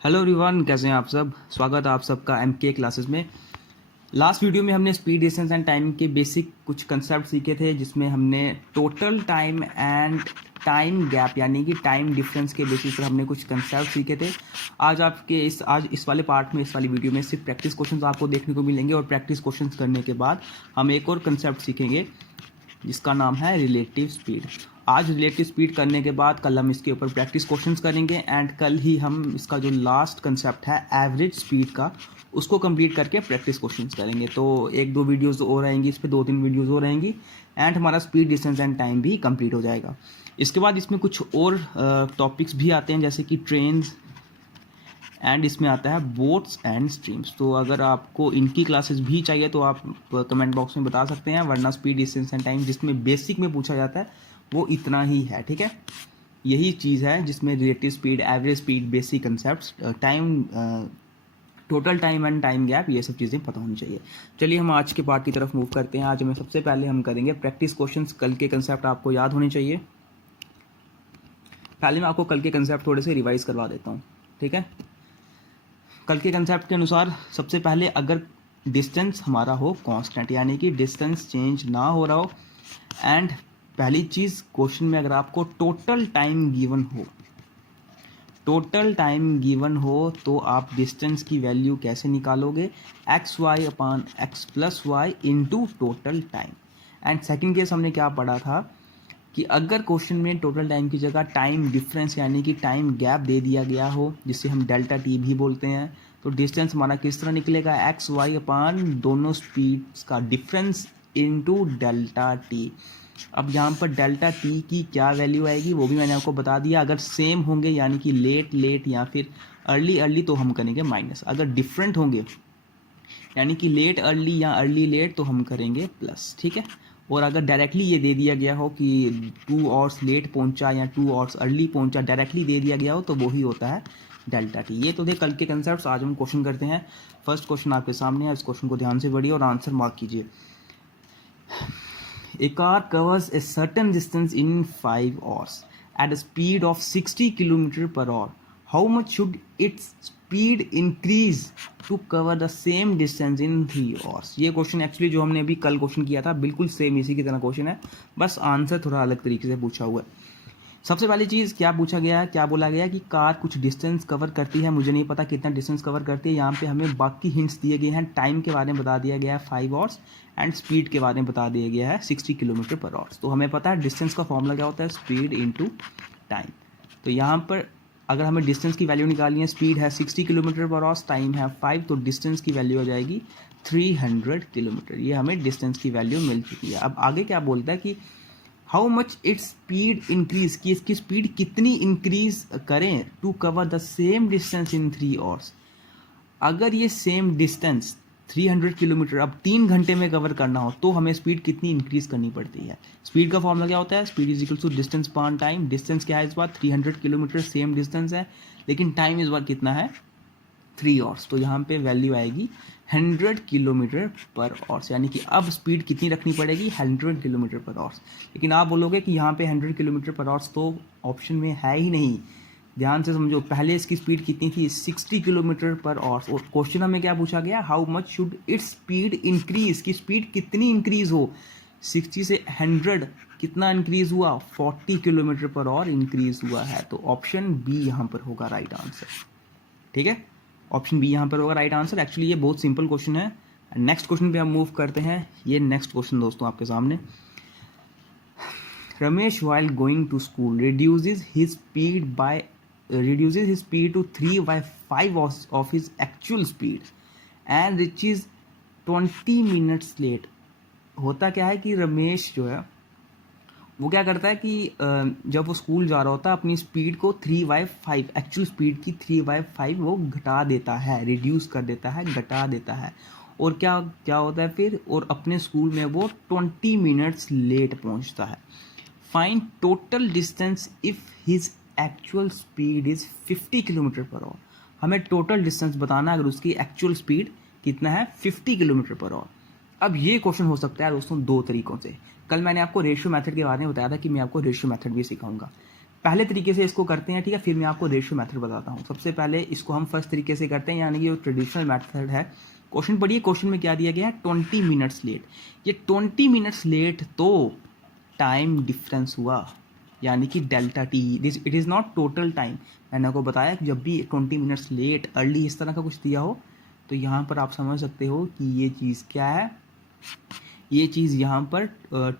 Hello everyone, कैसे हैं आप सब। स्वागत है आप सबका एमके क्लासेस में। लास्ट वीडियो में हमने स्पीड, डिस्टेंस एंड टाइम के बेसिक कुछ कंसेप्ट सीखे थे, जिसमें हमने total time and time gap यानी कि टाइम डिफरेंस के बेसिस पर हमने कुछ कंसेप्ट सीखे थे। आज इस वाले पार्ट में, इस वाली वीडियो में सिर्फ प्रैक्टिस क्वेश्चंस आपको देखने को मिलेंगे, और प्रैक्टिस क्वेश्चंस करने के बाद हम एक और कंसेप्ट सीखेंगे जिसका नाम है रिलेटिव स्पीड। आज रिलेटिव स्पीड करने के बाद कल हम इसके ऊपर प्रैक्टिस क्वेश्चंस करेंगे, एंड कल ही हम इसका जो लास्ट कंसेप्ट है एवरेज स्पीड का, उसको कंप्लीट करके प्रैक्टिस क्वेश्चंस करेंगे। तो एक दो वीडियोस और रहेंगी, इस पर 2-3 वीडियोस और रहेंगी, एंड हमारा स्पीड, डिस्टेंस एंड टाइम भी कंप्लीट हो जाएगा। इसके बाद इसमें कुछ और टॉपिक्स भी आते हैं, जैसे कि ट्रेन्स, एंड इसमें आता है बोट्स एंड स्ट्रीम्स। तो अगर आपको इनकी क्लासेस भी चाहिए तो आप कमेंट बॉक्स में बता सकते हैं, वरना स्पीड, डिस्टेंस एंड टाइम जिसमें बेसिक में पूछा जाता है वो इतना ही है, ठीक है। यही चीज़ है जिसमें relative speed, average speed, basic concepts, time, total time and time gap, ये सब चीज़ें पता होनी चाहिए। चलिए हम आज के पार्ट की तरफ मूव करते हैं। आज हमें सबसे पहले हम करेंगे प्रैक्टिस क्वेश्चंस। कल के कंसेप्ट आपको याद होने चाहिए। पहले मैं आपको कल के कंसेप्ट थोड़े से रिवाइज करवा देता हूँ, ठीक है। कल के कंसेप्ट के अनुसार सबसे पहले अगर डिस्टेंस हमारा हो कांस्टेंट, यानी कि डिस्टेंस चेंज ना हो रहा हो, एंड पहली चीज़ क्वेश्चन में अगर आपको टोटल टाइम गिवन हो, तो आप डिस्टेंस की वैल्यू कैसे निकालोगे, X Y upon X plus Y into total time. And second case हमने क्या पढ़ा था कि अगर क्वेश्चन में टोटल टाइम की जगह टाइम डिफरेंस यानी कि टाइम गैप दे दिया गया हो, जिसे हम डेल्टा टी भी बोलते हैं, तो डिस्टेंस हमारा किस तरह निकलेगा, एक्स वाई अपान दोनों स्पीड्स का डिफरेंस इनटू डेल्टा टी। अब यहाँ पर डेल्टा टी की क्या वैल्यू आएगी वो भी मैंने आपको बता दिया। अगर सेम होंगे यानी कि लेट लेट या फिर अर्ली अर्ली तो हम करेंगे माइनस, अगर डिफरेंट होंगे यानी कि लेट अर्ली या अर्ली लेट तो हम करेंगे प्लस, ठीक है। और अगर डायरेक्टली ये दे दिया गया हो कि 2 आवर्स लेट पहुंचा या 2 आवर्स अर्ली पहुंचा, डायरेक्टली दे दिया गया हो, तो वो ही होता है डेल्टा टी। ये तो थे कल के कंसेप्ट। आज हम क्वेश्चन करते हैं। फर्स्ट क्वेश्चन आपके सामने है, इस क्वेश्चन को ध्यान से पढ़िए और आंसर मार्क कीजिए। A car covers a certain distance in 5 hours at a speed of 60 km per hour. How much should its speed increase to cover the same distance in 3 hours? ये question actually जो हमने अभी कल question किया था बिल्कुल same इसी की तरह क्वेश्चन है, बस आंसर थोड़ा अलग तरीके से पूछा हुआ है। सबसे पहली चीज़ क्या पूछा गया है, क्या बोला गया है कि कार कुछ डिस्टेंस कवर करती है। मुझे नहीं पता कितना डिस्टेंस कवर करती है। यहाँ पे हमें बाकी हिंट्स दिए गए हैं। टाइम के बारे में बता दिया गया है 5 आवर्स, एंड स्पीड के बारे में बता दिया गया है 60 किलोमीटर पर आवर्स। तो हमें पता है डिस्टेंस का फॉर्मूला क्या होता है, स्पीड इंटू टाइम। तो यहाँ पर अगर हमें डिस्टेंस की वैल्यू निकालनी है, स्पीड है 60 किलोमीटर पर आवर्स, टाइम है 5, तो डिस्टेंस की वैल्यू आ जाएगी 300 किलोमीटर। ये हमें डिस्टेंस की वैल्यू मिल चुकी है। अब आगे क्या बोलता है कि how much its speed increase, कि इसकी स्पीड कितनी इंक्रीज करें to cover the same distance in 3 hours. अगर ये सेम डिस्टेंस 300 किलोमीटर अब 3 घंटे में कवर करना हो तो हमें स्पीड कितनी इंक्रीज करनी पड़ती है। स्पीड का फॉर्मूला क्या होता है, speed is equal to distance upon time. Distance क्या है इस बार, 300 किलोमीटर, सेम डिस्टेंस है, लेकिन टाइम इस बार कितना है, 3 आवर्स। तो यहाँ पे वैल्यू आएगी 100 किलोमीटर पर आवर्स, यानी कि अब स्पीड कितनी रखनी पड़ेगी, 100 किलोमीटर पर आवर्स। लेकिन आप बोलोगे कि यहाँ पे 100 किलोमीटर पर आवर्स तो ऑप्शन में है ही नहीं। ध्यान से समझो, पहले इसकी स्पीड कितनी थी, 60 किलोमीटर पर आवर्स, और क्वेश्चन हमें क्या पूछा गया, how much should it's speed increase, की स्पीड कितनी इंक्रीज हो। 60 से 100 कितना इंक्रीज हुआ, 40 किलोमीटर पर आवर इंक्रीज हुआ है। तो ऑप्शन बी यहाँ पर होगा राइट आंसर, ठीक है। ऑप्शन बी यहाँ पर होगा राइट आंसर। एक्चुअली ये बहुत सिंपल क्वेश्चन है। नेक्स्ट क्वेश्चन पे हम मूव करते हैं। ये नेक्स्ट क्वेश्चन दोस्तों आपके सामने, Ramesh while going to school reduces his speed to 3/5 of his actual speed and reaches 20 minutes late। होता क्या है कि रमेश जो है वो क्या करता है कि जब वो स्कूल जा रहा होता है अपनी स्पीड को 3/5, एक्चुअल स्पीड की 3/5 वो घटा देता है, रिड्यूस कर देता है, घटा देता है। और क्या क्या होता है फिर, और अपने स्कूल में वो 20 मिनट्स लेट पहुंचता है। Find total distance if his actual speed is 50 kilometre per our. हमें टोटल डिस्टेंस बताना है अगर उसकी एक्चुअल स्पीड कितना है, 50 किलोमीटर पर आवर। अब ये क्वेश्चन हो सकता है दोस्तों दो तरीकों से। कल मैंने आपको रेशियो मेथड के बारे में बताया था कि मैं आपको रेशियो मेथड भी सिखाऊंगा। पहले तरीके से इसको करते हैं, ठीक है, फिर मैं आपको रेशियो मेथड बताता हूँ। सबसे पहले इसको हम फर्स्ट तरीके से करते हैं, यानी कि जो ट्रेडिशनल मेथड है। क्वेश्चन पढ़िए, क्वेश्चन में क्या दिया गया है, 20 मिनट्स लेट। ये 20 मिनट्स लेट तो टाइम डिफरेंस हुआ, यानी कि delta T. It is not total time. मैंने आपको बताया कि जब भी 20 मिनट्स लेट, अर्ली, इस तरह का कुछ दिया हो तो यहाँ पर आप समझ सकते हो कि ये चीज़ क्या है, ये चीज़ यहाँ पर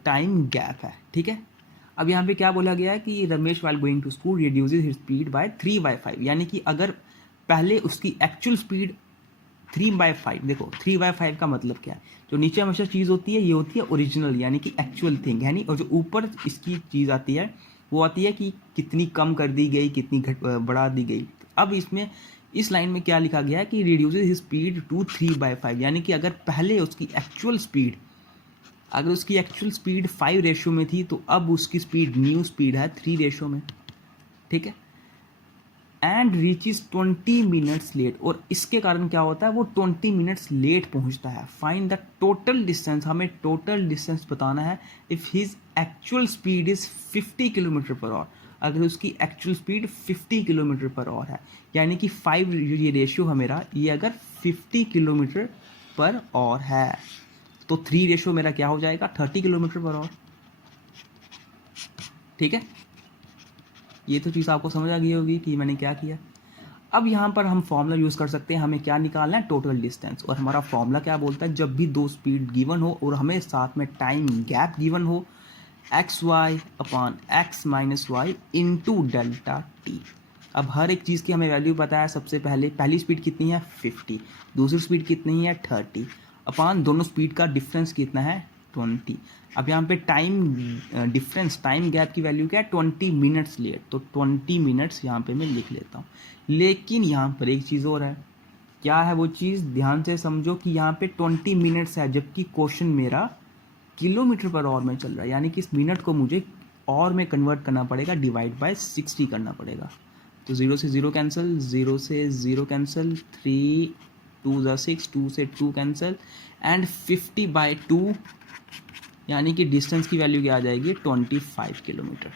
टाइम गैप है, ठीक है। अब यहाँ पे क्या बोला गया है कि Ramesh while going to school reduces his speed by 3/5, यानी कि अगर पहले उसकी एक्चुअल स्पीड 3/5, देखो 3/5 का मतलब क्या है, जो नीचे हमेशा चीज़ होती है ये होती है ओरिजिनल, यानी कि एक्चुअल थिंग, यानी, और जो ऊपर इसकी चीज़ आती है वो आती है कि कितनी कम कर दी गई, कितनी बढ़ा दी गई। अब इसमें इस लाइन में क्या लिखा गया है कि रिड्यूसेस हिज स्पीड टू 3/5, यानी कि अगर पहले उसकी एक्चुअल स्पीड, अगर उसकी एक्चुअल स्पीड 5 रेशियो में थी तो अब उसकी स्पीड, न्यू स्पीड है 3 रेशियो में, ठीक है। एंड रीचेस 20 मिनट्स लेट, और इसके कारण क्या होता है, वो 20 मिनट्स लेट पहुंचता है। फाइंड द टोटल डिस्टेंस, हमें टोटल डिस्टेंस बताना है if his actual speed is 50 kilometre per our, अगर उसकी actual speed 50 kilometre per our है, यानी कि 5, ये रेशियो है मेरा, ये अगर 50 किलोमीटर पर आवर है तो 3 रेशियो मेरा क्या हो जाएगा, 30 किलोमीटर पर आवर, ठीक है। ये तो चीज़ आपको समझ आ गई होगी कि मैंने क्या किया। अब यहाँ पर हम फॉर्मूला यूज़ कर सकते हैं, हमें क्या निकालना है, टोटल डिस्टेंस। और हमारा फॉर्मूला क्या बोलता है, जब भी दो स्पीड गिवन हो और हमें साथ में टाइम गैप गिवन हो, XY upon X minus Y into delta T. अब हर एक चीज़ की हमें वैल्यू पता है। सबसे पहले पहली स्पीड कितनी है, 50, दूसरी स्पीड कितनी है, 30, अपॉन दोनों स्पीड का डिफरेंस कितना है, 20। अब यहाँ पे टाइम डिफरेंस, टाइम गैप की वैल्यू क्या है, 20 मिनट्स लेट, तो 20 मिनट्स यहाँ पे मैं लिख लेता हूँ। लेकिन यहाँ पर एक चीज़ और है, क्या है वो चीज़, ध्यान से समझो कि यहाँ पे 20 मिनट्स है, जबकि क्वेश्चन मेरा किलोमीटर पर आवर में चल रहा है, यानी कि इस मिनट को मुझे और में कन्वर्ट करना पड़ेगा, डिवाइड बाय 60 करना पड़ेगा। तो 0 से 0 कैंसिल, 0 से 0 कैंसिल, 3 2 ज़ा 6, 2 से 2 कैंसिल, एंड 50/2, यानी कि डिस्टेंस की वैल्यू क्या आ जाएगी, 25 किलोमीटर।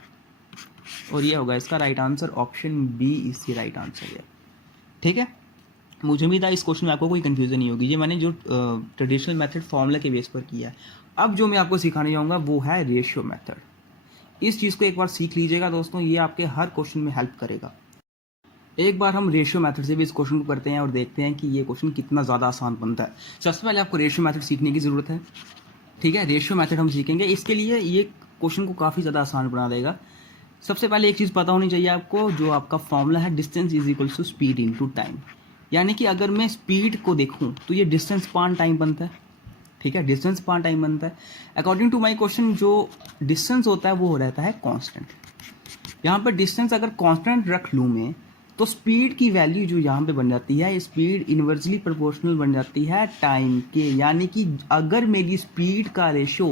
और ये होगा इसका राइट आंसर, ऑप्शन बी इसकी राइट आंसर है, ठीक है। मुझे भी था इस क्वेश्चन में आपको कोई कंफ्यूजन नहीं होगी, ये मैंने जो ट्रेडिशनल मेथड फॉर्मूला के बेस पर किया है। अब जो मैं आपको सिखाने जाऊँगा वो है रेशियो मेथड। इस चीज़ को एक बार सीख लीजिएगा दोस्तों, ये आपके हर क्वेश्चन में हेल्प करेगा। एक बार हम रेशियो मेथड से भी इस क्वेश्चन को करते हैं और देखते हैं कि ये क्वेश्चन कितना ज़्यादा आसान बनता है। सबसे पहले आपको रेशियो मेथड सीखने की ज़रूरत है, ठीक है। रेशियो मेथड हम सीखेंगे, इसके लिए ये क्वेश्चन को काफ़ी ज़्यादा आसान बना देगा। सबसे पहले एक चीज़ पता होनी चाहिए आपको, जो आपका फॉर्मूला है, distance is equal to speed into time. यानी कि अगर मैं स्पीड को देखूं तो ये डिस्टेंस पान टाइम बनता है, ठीक है, डिस्टेंस पान टाइम बनता है। अकॉर्डिंग टू माय क्वेश्चन जो डिस्टेंस होता है वो रहता है कांस्टेंट। यहाँ पर डिस्टेंस अगर कांस्टेंट रख लूँ मैं, तो स्पीड की वैल्यू जो यहाँ पे बन जाती है, स्पीड इन्वर्सली प्रोपोर्शनल बन जाती है टाइम के। यानी कि अगर मेरी स्पीड का रेशो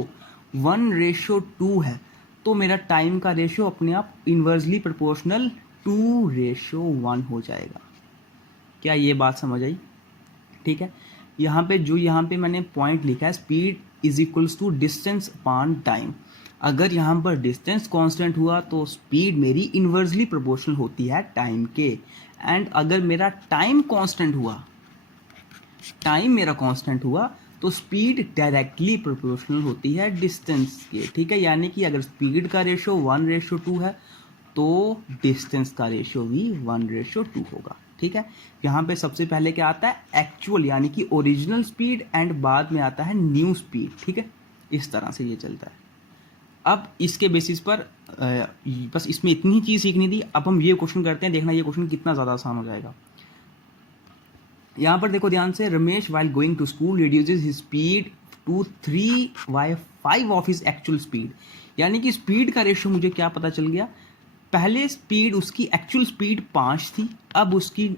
1:2 है तो मेरा टाइम का रेशो अपने आप इन्वर्सली प्रोपोर्शनल 2:1 हो जाएगा। क्या ये बात समझ आई, ठीक है। यहाँ पे मैंने पॉइंट लिखा है, speed is equals to distance upon time. अगर यहाँ पर डिस्टेंस कांस्टेंट हुआ तो स्पीड मेरी इन्वर्सली प्रोपोर्शनल होती है टाइम के। एंड अगर मेरा टाइम कांस्टेंट हुआ, टाइम मेरा कांस्टेंट हुआ तो स्पीड डायरेक्टली प्रोपोर्शनल होती है डिस्टेंस के, ठीक है। यानी कि अगर स्पीड का रेशो 1:2 है तो डिस्टेंस का रेशो भी 1:2 होगा, ठीक है। यहाँ पे सबसे पहले क्या आता है, एक्चुअल यानी कि ओरिजिनल स्पीड, एंड बाद में आता है न्यू स्पीड, ठीक है। इस तरह से ये चलता है। अब इसके बेसिस पर बस इसमें इतनी ही चीज़ सीखनी थी। अब हम ये क्वेश्चन करते हैं, देखना ये क्वेश्चन कितना ज़्यादा आसान हो जाएगा। यहाँ पर देखो ध्यान से, Ramesh while going to school reduces his speed to 3/5 of his actual speed. यानी कि स्पीड का रेशो मुझे क्या पता चल गया, पहले स्पीड उसकी एक्चुअल स्पीड 5 थी, अब उसकी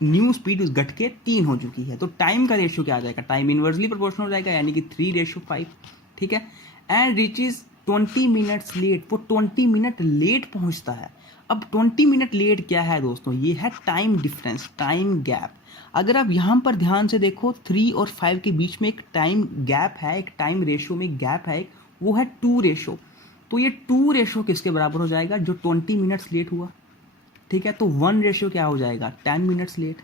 न्यू स्पीड उस घट के 3 हो चुकी है। तो टाइम का रेशो क्या आ जाएगा, टाइम इन्वर्सली प्रोपोर्शनल हो जाएगा, यानी कि 3:5, ठीक है। एंड रीचेज 20 मिनट्स लेट, वो 20 मिनट लेट पहुंचता है। अब 20 मिनट लेट क्या है दोस्तों, ये है टाइम डिफरेंस, टाइम गैप। अगर आप यहाँ पर ध्यान से देखो, 3 और 5 के बीच में एक टाइम गैप है, एक टाइम रेशो में गैप है, वो है 2 रेशो। तो ये 2 रेशो किसके बराबर हो जाएगा, जो 20 मिनट्स लेट हुआ, ठीक है। तो 1 रेशो क्या हो जाएगा, 10 मिनट्स लेट।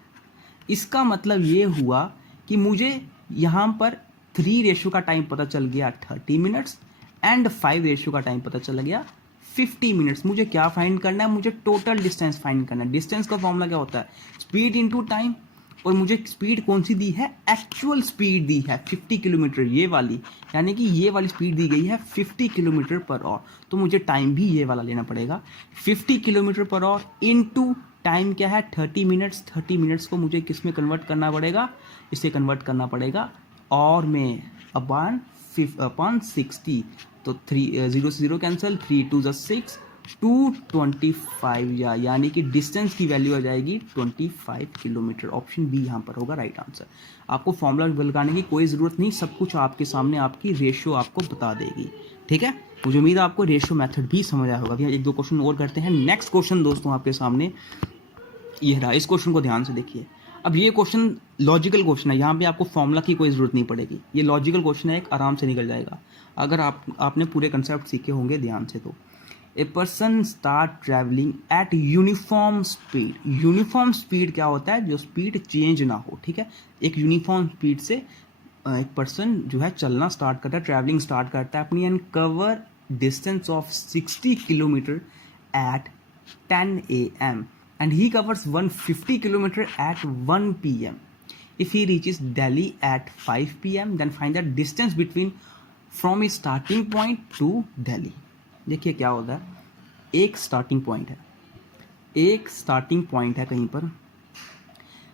इसका मतलब ये हुआ कि मुझे यहाँ पर 3 रेशो का टाइम पता चल गया 30 मिनट्स एंड 5 रेशो का टाइम पता चल गया 50 मिनट्स। मुझे क्या फाइंड करना है, मुझे टोटल डिस्टेंस फाइंड करना है। डिस्टेंस का फॉर्मूला क्या होता है, स्पीड इनटू टाइम, और मुझे स्पीड कौन सी दी है, एक्चुअल स्पीड दी है 50 किलोमीटर, ये वाली, यानी कि ये वाली स्पीड दी गई है 50 किलोमीटर पर आवर। तो मुझे टाइम भी ये वाला लेना पड़ेगा, 50 kilometre per our into time क्या है 30 मिनट्स। 30 मिनट्स को मुझे किस में कन्वर्ट करना पड़ेगा, इसे कन्वर्ट करना पड़ेगा और में अपॉन 60। तो 3 0 से 0 कैंसिल, 3 2 6, 225 यानी कि डिस्टेंस की वैल्यू आ जाएगी 25 किलोमीटर। ऑप्शन बी यहाँ पर होगा राइट आंसर। आपको फॉर्मूला लगाने की कोई ज़रूरत नहीं, सब कुछ आपके सामने आपकी रेशियो आपको बता देगी, ठीक है। मुझे उम्मीद है आपको रेशियो मेथड भी समझ आया होगा। अभी 1-2 क्वेश्चन और करते हैं। नेक्स्ट क्वेश्चन दोस्तों आपके सामने ये रहा, इस क्वेश्चन को ध्यान से देखिए। अब ये क्वेश्चन लॉजिकल क्वेश्चन है, यहाँ पे आपको फॉर्मूला की कोई ज़रूरत नहीं पड़ेगी, ये लॉजिकल क्वेश्चन है, एक आराम से निकल जाएगा अगर आपने पूरे कंसेप्ट सीखे होंगे ध्यान से। तो a person start travelling eight uniform speed. Uniform speed क्या होता है, जो स्पीड चेंज ना हो, ठीक है। एक यूनिफॉर्म स्पीड से एक पर्सन जो है चलना स्टार्ट करता है, ट्रैवलिंग स्टार्ट करता है अपनी, and cover distance of 60 kilometre at 10 AM and he covers 150 kilometer at 1 PM. If he reaches Delhi at 5 PM, then find the distance between from his starting point to Delhi. देखिए क्या होता है, एक starting point है, एक starting point है कहीं पर,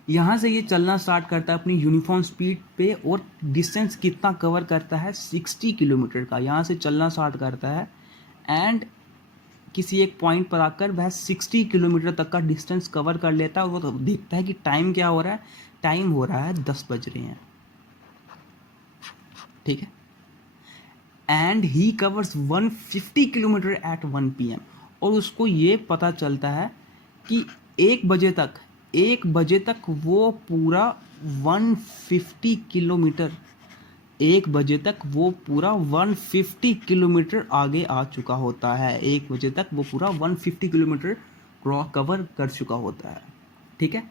यहाँ से ये चलना स्टार्ट करता है अपनी यूनिफॉर्म स्पीड पे, और डिस्टेंस कितना कवर करता है 60 किलोमीटर का। यहाँ से चलना स्टार्ट करता है एंड किसी एक पॉइंट पर आकर वह 60 किलोमीटर तक का डिस्टेंस कवर कर लेता है। और वो तो देखता है कि टाइम क्या हो रहा है, टाइम हो रहा है 10 बज रहे हैं, ठीक है। And he covers 150 kilometre at 1 PM, और उसको ये पता चलता है कि 1 बजे तक वो पूरा 150 किलोमीटर, 1 बजे तक वो पूरा 150 किलोमीटर आगे आ चुका होता है। 1 बजे तक वो पूरा 150 किलोमीटर कवर कर चुका होता है, ठीक है।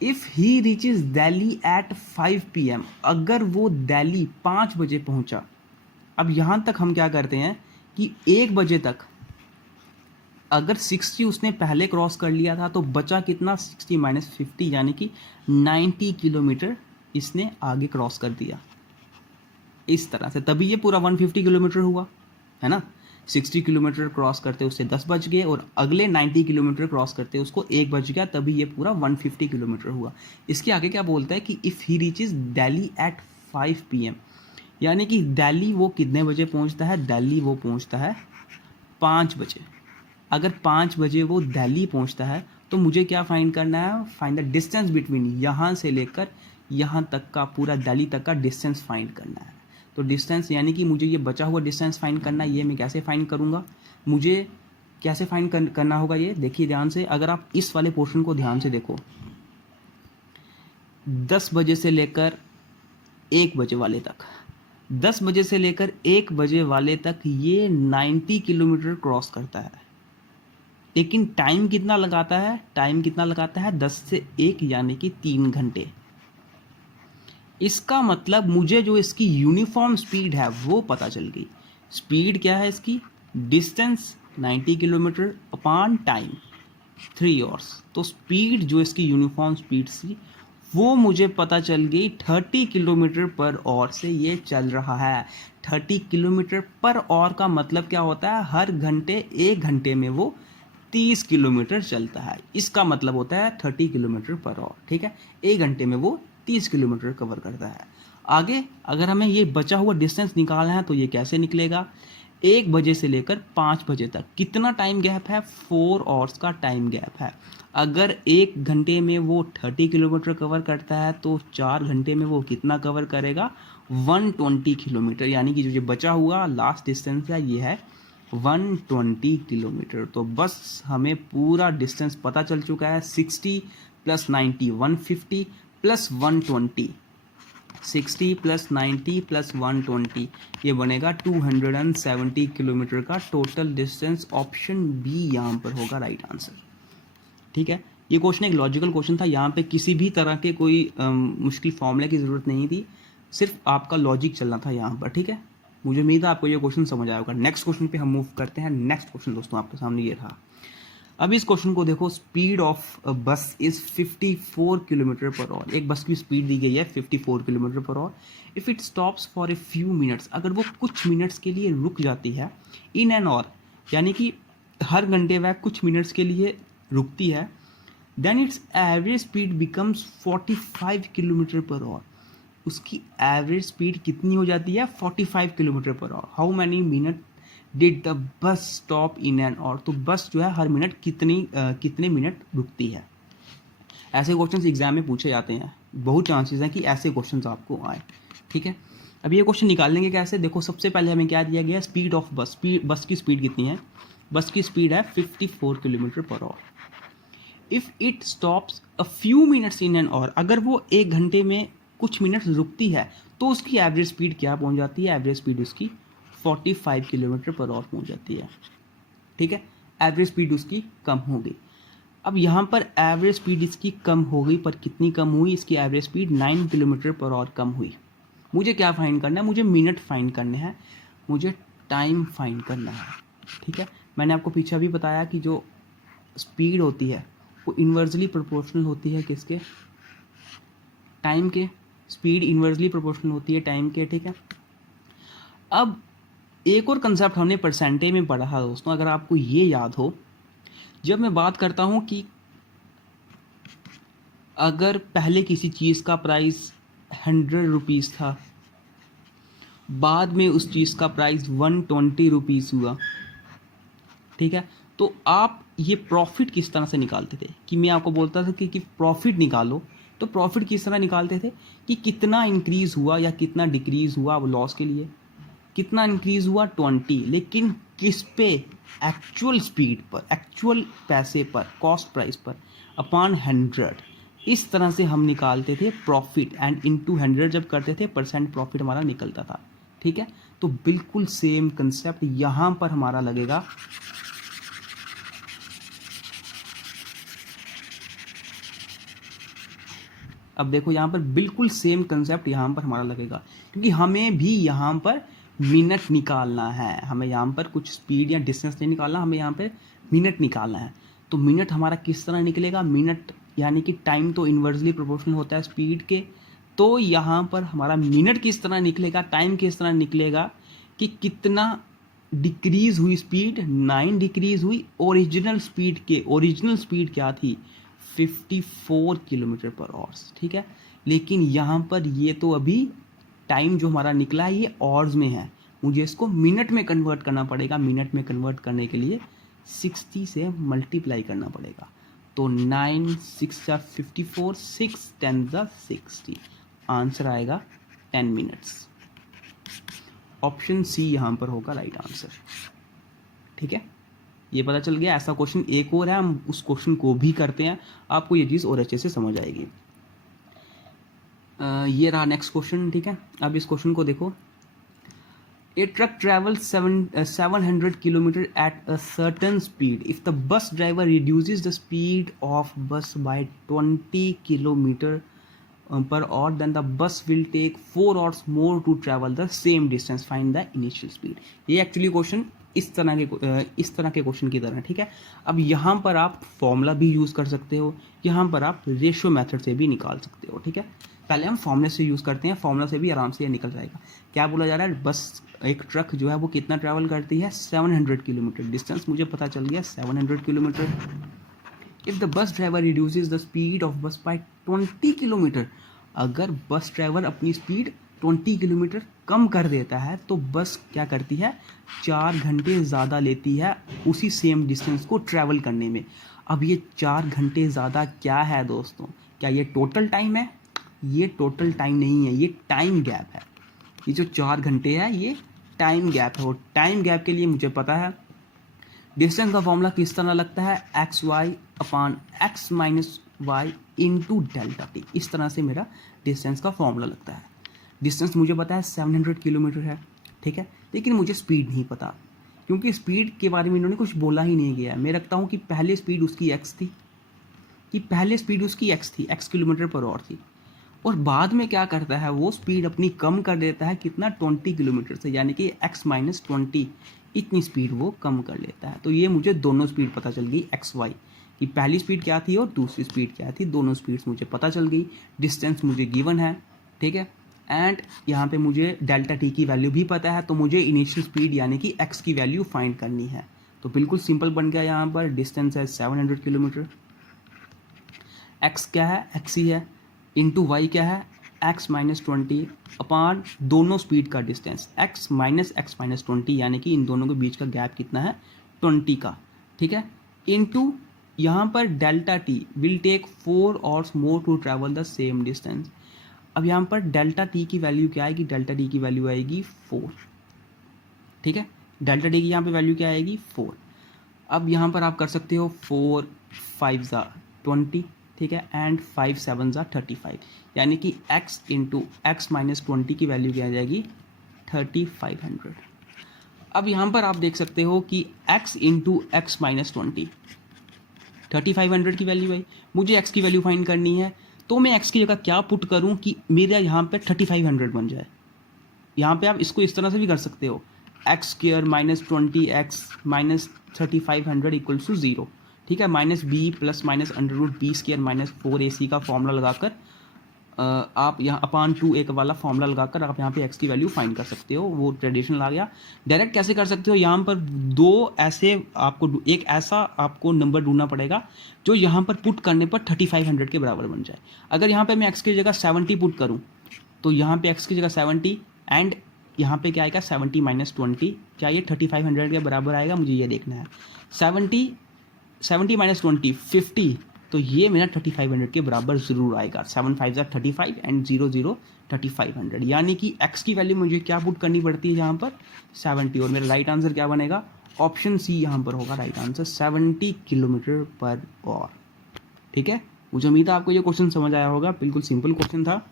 If he reaches Delhi at 5 PM, अगर वो दिल्ली 5 बजे पहुंचा। अब यहाँ तक हम क्या करते हैं कि 1 बजे तक अगर 60 उसने पहले क्रॉस कर लिया था, तो बचा कितना, 60 माइनस 50 यानी कि 90 किलोमीटर इसने आगे क्रॉस कर दिया इस तरह से, तभी ये पूरा 150 किलोमीटर हुआ, है ना। 60 किलोमीटर क्रॉस करते उससे 10 बज गए, और अगले 90 किलोमीटर क्रॉस करते उसको 1 बज गया, तभी ये पूरा 150 किलोमीटर हुआ। इसके आगे क्या बोलता है कि if he reaches Delhi at 5 PM, यानी कि दिल्ली वो कितने बजे पहुंचता है, दिल्ली वो पहुंचता है 5 बजे। अगर 5 बजे वो दिल्ली पहुंचता है, तो मुझे क्या फाइंड करना है, फाइंड द डिस्टेंस बिटवीन, यहाँ से लेकर यहाँ तक का पूरा दिल्ली तक का डिस्टेंस फाइंड करना है। तो डिस्टेंस यानी कि मुझे ये बचा हुआ डिस्टेंस फाइंड करना है। ये मैं कैसे फाइंड करूँगा, मुझे कैसे फाइंड करना होगा, ये देखिए ध्यान से। अगर आप इस वाले पोर्शन को ध्यान से देखो, 10 बजे से लेकर 1 बजे वाले तक, 10 बजे से लेकर 1 बजे वाले तक ये 90 किलोमीटर क्रॉस करता है। लेकिन टाइम कितना लगाता है, टाइम कितना लगाता है, 10 से 1 यानी कि 3 घंटे। इसका मतलब मुझे जो इसकी यूनिफॉर्म स्पीड है वो पता चल गई। स्पीड क्या है इसकी, distance 90 kilometre upon time 3 hours. तो स्पीड जो इसकी यूनिफॉर्म स्पीड थी वो मुझे पता चल गई 30 किलोमीटर पर आवर से ये चल रहा है। 30 किलोमीटर पर आवर का मतलब क्या होता है, हर घंटे 1 घंटे में वो 30 किलोमीटर चलता है। इसका मतलब होता है 30 किलोमीटर पर आवर, ठीक है। 1 घंटे में वो 30 किलोमीटर कवर करता है। आगे अगर हमें ये बचा हुआ डिस्टेंस निकालना है, तो ये कैसे निकलेगा, 1 बजे से लेकर 5 बजे तक कितना टाइम गैप है, 4 आवर्स का टाइम गैप है। अगर 1 घंटे में वो 30 किलोमीटर कवर करता है, तो 4 घंटे में वो कितना कवर करेगा, 120 किलोमीटर। यानी कि जो ये बचा हुआ लास्ट डिस्टेंस है ये है 120 किलोमीटर। तो बस हमें पूरा डिस्टेंस पता चल चुका है। 60 + 90 150 + 120 60 प्लस 90 प्लस 120, ये बनेगा 270 किलोमीटर का टोटल डिस्टेंस। ऑप्शन बी यहाँ पर होगा राइट आंसर। ठीक है, ये क्वेश्चन एक लॉजिकल क्वेश्चन था, यहाँ पे किसी भी तरह के कोई मुश्किल फॉर्मूले की ज़रूरत नहीं थी, सिर्फ आपका लॉजिक चलना था यहाँ पर। ठीक है, मुझे उम्मीद है आपको ये क्वेश्चन समझ आया होगा। नेक्स्ट क्वेश्चन पे हम मूव करते हैं। नेक्स्ट क्वेश्चन दोस्तों आपके सामने ये रहा। अब इस क्वेश्चन को देखो, स्पीड ऑफ बस इज 54 किलोमीटर पर आवर। एक बस की स्पीड दी गई है 54 kilometre per our. If it stops for a few minutes, अगर वो कुछ मिनट्स के लिए रुक जाती है, इन एन आवर, यानी कि हर घंटे वह कुछ मिनट्स के लिए रुकती है, then its average speed becomes 45 kilometre per hour. उसकी एवरेज स्पीड कितनी हो जाती है? 45 kilometre per hour. How many minute did the bus stop in an hour? तो बस जो है हर मिनट कितने मिनट रुकती है। ऐसे क्वेश्चन एग्जाम में पूछे जाते हैं, बहुत चांसेस हैं कि ऐसे क्वेश्चन आपको आए। ठीक है, अब ये क्वेश्चन निकालेंगे कैसे? देखो, सबसे पहले हमें क्या दिया गया? स्पीड ऑफ बस। बस की स्पीड कितनी है? बस की स्पीड है 54 kilometre per our. If it stops a few minutes in an our, अगर वो एक घंटे में कुछ मिनट्स रुकती है तो उसकी एवरेज स्पीड क्या पहुंच जाती है? एवरेज स्पीड उसकी 45 किलोमीटर पर आवर पहुंच जाती है। ठीक है, एवरेज स्पीड उसकी कम हो गई। अब यहाँ पर एवरेज स्पीड इसकी कम हो गई, पर कितनी कम हुई? इसकी average speed 9 kilometre per hour कम हुई। मुझे क्या फाइंड करना है? मुझे मिनट फाइंड करने हैं, मुझे टाइम फाइंड करना है। ठीक है, मैंने आपको पीछे भी बताया कि जो स्पीड होती है वो इन्वर्सली प्रोपोर्शनल होती है किसके? टाइम के। स्पीड इन्वर्सली प्रोपोर्शनल होती है टाइम के। ठीक है, अब एक और कंसेप्ट हमने परसेंटेज में पढ़ा है दोस्तों, अगर आपको ये याद हो, जब मैं बात करता हूं कि अगर पहले किसी चीज़ का प्राइस 100 रुपीज़ था, बाद में उस चीज़ का प्राइस 120 रुपीज़ हुआ, ठीक है, तो आप ये प्रॉफिट किस तरह से निकालते थे? कि मैं आपको बोलता था कि प्रॉफिट निकालो, तो प्रॉफिट किस तरह निकालते थे कि कितना इंक्रीज़ हुआ या कितना डिक्रीज़ हुआ वो लॉस के लिए। कितना इंक्रीज़ हुआ? 20, लेकिन किस पे? एक्चुअल स्पीड पर, एक्चुअल पैसे पर, कॉस्ट प्राइस पर, अपॉन 100। इस तरह से हम निकालते थे प्रॉफिट, एंड इनटू 100 जब करते थे परसेंट प्रॉफिट हमारा निकलता था। ठीक है, तो बिल्कुल सेम कंसेप्ट यहाँ पर हमारा लगेगा। अब देखो, यहाँ पर बिल्कुल सेम कंसेप्ट यहाँ पर हमारा लगेगा, क्योंकि हमें भी यहाँ पर मिनट निकालना है। हमें यहाँ पर कुछ स्पीड या डिस्टेंस नहीं निकालना, हमें यहाँ पर मिनट निकालना है। तो मिनट हमारा किस तरह निकलेगा? मिनट यानी कि टाइम तो इन्वर्सली प्रोपोर्शनल होता है स्पीड के, तो यहाँ पर हमारा मिनट किस तरह निकलेगा, टाइम किस तरह निकलेगा कि कितना डिक्रीज हुई स्पीड? 9 डिक्रीज हुई ओरिजिनल स्पीड के। ओरिजिनल स्पीड क्या थी? 54 किलोमीटर पर आवर। ठीक है, लेकिन यहाँ पर ये तो अभी टाइम जो हमारा निकला है ये आवर्स में है, मुझे इसको मिनट में कन्वर्ट करना पड़ेगा। मिनट में कन्वर्ट करने के लिए 60 से मल्टीप्लाई करना पड़ेगा। तो 9 6 54, 6 10 60, आंसर आएगा 10 मिनट्स। ऑप्शन सी यहाँ पर होगा राइट आंसर। ठीक है, ये पता चल गया। ऐसा क्वेश्चन एक और है, हम उस क्वेश्चन को भी करते हैं, आपको ये चीज़ और अच्छे से समझ आएगी। ये रहा नेक्स्ट क्वेश्चन। ठीक है, अब इस क्वेश्चन को देखो। A truck travels 700 kilometers at a certain speed. If the bus driver reduces the speed of bus by 20 kilometers per hour, then the bus will take 4 hours more to travel the same distance. Find the initial speed. ये actually question इस तरह के question की तरह। ठीक है, अब यहाँ पर आप फॉर्मूला भी यूज़ कर सकते हो, यहाँ पर आप रेशियो मेथड से भी निकाल सकते हो। ठीक है, पहले हम फॉर्मूले से यूज़ करते हैं, फॉर्मूला से भी आराम से ये निकल जाएगा। क्या बोला जा रहा है? बस एक ट्रक जो है वो कितना ट्रैवल करती है? 700 किलोमीटर। डिस्टेंस मुझे पता चल गया 700 kilometre. If the bus driver reduces the speed of बस बाय 20 किलोमीटर, अगर बस ड्राइवर अपनी स्पीड 20 किलोमीटर कम कर देता है तो बस क्या करती है? 4 घंटे ज़्यादा लेती है उसी सेम डिस्टेंस को ट्रैवल करने में। अब ये 4 घंटे ज़्यादा क्या है दोस्तों? क्या ये टोटल टाइम है? ये टोटल टाइम नहीं है, ये टाइम गैप है। ये जो 4 घंटे है ये टाइम गैप है, और टाइम गैप के लिए मुझे पता है डिस्टेंस का फॉर्मूला किस तरह लगता है? X Y upon X minus Y into delta T. इस तरह से मेरा डिस्टेंस का फॉर्मूला लगता है। डिस्टेंस मुझे पता है 700 किलोमीटर है, ठीक है, लेकिन मुझे स्पीड नहीं पता, क्योंकि स्पीड के बारे में इन्होंने कुछ बोला ही नहीं गया। मैं रखता हूँ कि पहले स्पीड उसकी एक्स थी, एक्स किलोमीटर पर आवर थी, और बाद में क्या करता है वो स्पीड अपनी कम कर देता है, कितना 20 किलोमीटर से, यानी कि x-20 इतनी स्पीड वो कम कर लेता है। तो ये मुझे दोनों स्पीड पता चल गई एक्स वाई, कि पहली स्पीड क्या थी और दूसरी स्पीड क्या थी, दोनों स्पीड्स मुझे पता चल गई। डिस्टेंस मुझे गिवन है, ठीक है, एंड यहाँ पे मुझे डेल्टा टी की वैल्यू भी पता है, तो मुझे इनिशियल स्पीड यानी कि एक्स की वैल्यू फाइंड करनी है। तो बिल्कुल सिंपल बन गया। यहाँ पर डिस्टेंस है 700 किलोमीटर, एक्स क्या है, एक्स ही है, इंटू वाई क्या है, x-20 अपान दोनों स्पीड का डिस्टेंस x-20, यानी कि इन दोनों के बीच का गैप कितना है, 20 का, ठीक है, इंटू यहाँ पर delta T will take 4 hours more to travel the same distance. अब यहाँ पर डेल्टा टी की वैल्यू क्या आएगी, डेल्टा टी की वैल्यू आएगी 4, ठीक है, डेल्टा टी की यहाँ पे वैल्यू क्या आएगी 4। अब यहाँ पर आप कर सकते हो 4 5 ज़ा 20, ठीक है, एंड 5 7 ज़ा 35, यानी कि x इंटू x-20 की वैल्यू क्या आ जाएगी 3500। अब यहाँ पर आप देख सकते हो कि x इंटू x-20 3500 की वैल्यू है, मुझे x की वैल्यू फाइंड करनी है, तो मैं x की जगह क्या पुट करूँ कि मेरा यहाँ पर 3500 बन जाए। यहाँ पे आप इसको इस तरह से भी कर सकते हो, x² -20x-3500 इक्वल्स टू 0, ठीक है, -b प्लस -√b² -4ac का फॉर्मूला लगाकर आप यहाँ अपान 2a वाला फॉर्मूला लगाकर आप यहाँ पे x की वैल्यू फाइंड कर सकते हो। वो ट्रेडिशनल आ गया। डायरेक्ट कैसे कर सकते हो, यहाँ पर एक ऐसा आपको नंबर ढूंढना पड़ेगा जो यहाँ पर पुट करने पर 3500 के बराबर बन जाए। अगर यहाँ पे मैं x की जगह 70 पुट करूँ तो यहाँ पे x की जगह 70 एंड यहाँ पे क्या आएगा 70 -20, क्या ये 3500 के बराबर आएगा, मुझे ये देखना है। 70 -20 50, तो ये मेरा 3500 के बराबर ज़रूर आएगा। 7 5 35 एंड 0 0 3500, यानी कि x की वैल्यू मुझे क्या पुट करनी पड़ती है यहाँ पर 70, और मेरा राइट आंसर क्या बनेगा, ऑप्शन सी यहाँ पर होगा right answer, 70 kilometre per our, ठीक है। मुझे उम्मीद है आपको ये क्वेश्चन समझ आया होगा, बिल्कुल सिंपल क्वेश्चन था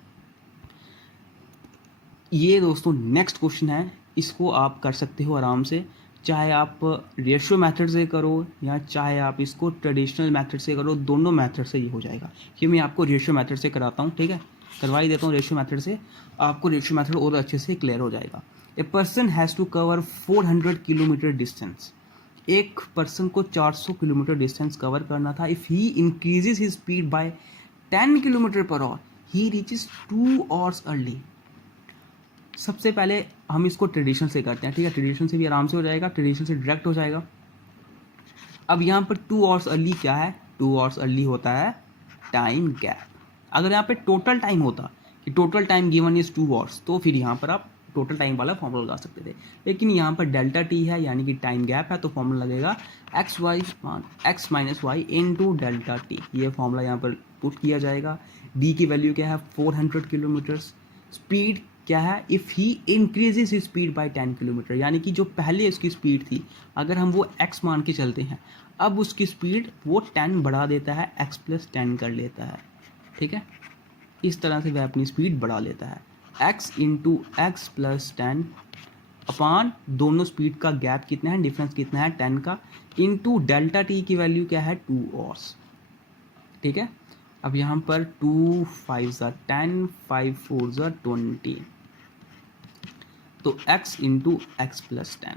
ये दोस्तों। नेक्स्ट क्वेश्चन है, इसको आप कर सकते हो आराम से, चाहे आप रेशियो मेथड से करो या चाहे आप इसको ट्रेडिशनल मेथड से करो, दोनों मेथड से ये हो जाएगा। कि मैं आपको रेशियो मेथड से कराता हूँ, ठीक है, करवा ही देता हूँ रेशियो मेथड से, आपको रेशियो मेथड और अच्छे से क्लियर हो जाएगा। A person has to cover 400 kilometre distance, एक पर्सन को 400 किलोमीटर डिस्टेंस कवर करना था। If he increases his speed by 10 kilometre per hour he reaches 2 hours early. सबसे पहले हम इसको ट्रेडिशन से करते हैं, ठीक है, ट्रेडिशन से भी आराम से हो जाएगा, ट्रेडिशन से डायरेक्ट हो जाएगा। अब यहाँ पर 2 आवर्स अर्ली क्या है, 2 आवर्स अर्ली होता है टाइम गैप। अगर यहाँ पे टोटल टाइम होता कि total time given is 2 hours, तो फिर यहाँ पर आप टोटल टाइम वाला फॉर्मूला लगा सकते थे, लेकिन यहाँ पर डेल्टा टी है यानी कि टाइम गैप है, तो फॉर्मूला लगेगा x-y इंटू डेल्टा टी। ये फॉर्मूला यहाँ पर पुट किया जाएगा। डी की वैल्यू क्या है 400 किलोमीटर्स, स्पीड क्या है, if he increases his speed by 10 kilometre, यानी कि जो पहले उसकी स्पीड थी अगर हम वो x मान के चलते हैं, अब उसकी स्पीड वो 10 बढ़ा देता है, x + 10 कर लेता है, ठीक है, इस तरह से वह अपनी स्पीड बढ़ा लेता है। x इंटू x + 10 अपान दोनों स्पीड का गैप कितना है, डिफरेंस कितना है 10 का, इंटू डेल्टा टी की वैल्यू क्या है 2 आवर्स, ठीक है। अब यहाँ पर 2 5 ज़ा 10 5 4 ज़ा 20, तो x इंटू x + 10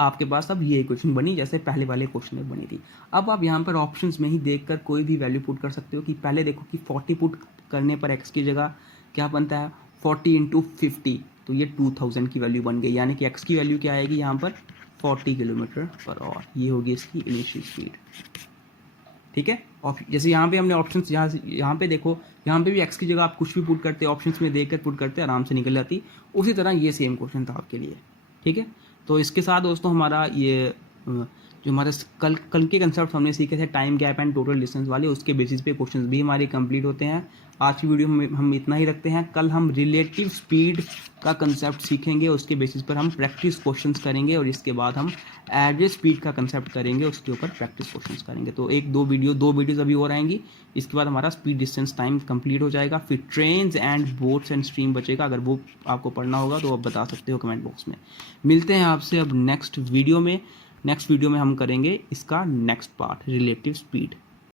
आपके पास अब ये इक्वेशन बनी जैसे पहले वाले क्वेश्चन में बनी थी। अब आप यहाँ पर ऑप्शंस में ही देखकर कोई भी वैल्यू पुट कर सकते हो। कि पहले देखो कि 40 पुट करने पर x की जगह क्या बनता है 40 इंटू 50, तो ये 2000 की वैल्यू बन गई, यानी कि x की वैल्यू क्या आएगी यहाँ पर 40 किलोमीटर पर आवर, ये होगी इसकी इनिशियल स्पीड, ठीक है। और जैसे यहाँ पे हमने ऑप्शंस यहाँ पे देखो, यहाँ पे भी x की जगह आप कुछ भी पुट करते, ऑप्शंस में देखकर पुट करते, आराम से निकल जाती। उसी तरह ये सेम क्वेश्चन था आपके लिए, ठीक है। तो इसके साथ दोस्तों हमारा ये जो हमारे कल के कंसेप्ट हमने सीखे थे time gap and total distance वाले, उसके बेसिस पे क्वेश्चंस भी हमारे कंप्लीट होते हैं। आज की वीडियो में हम इतना ही रखते हैं। कल हम रिलेटिव स्पीड का कंसेप्ट सीखेंगे, उसके बेसिस पर हम प्रैक्टिस क्वेश्चंस करेंगे और इसके बाद हम एवरेज स्पीड का कंसेप्ट करेंगे, उसके ऊपर प्रैक्टिस क्वेश्चंस करेंगे। तो दो वीडियोज़ अभी और आएंगी। इसके बाद हमारा स्पीड डिस्टेंस टाइम कंप्लीट हो जाएगा। फिर trains and boats and stream बचेगा। अगर वो आपको पढ़ना होगा तो आप बता सकते हो कमेंट बॉक्स में। मिलते हैं आपसे अब नेक्स्ट वीडियो में हम करेंगे इसका नेक्स्ट पार्ट, रिलेटिव स्पीड।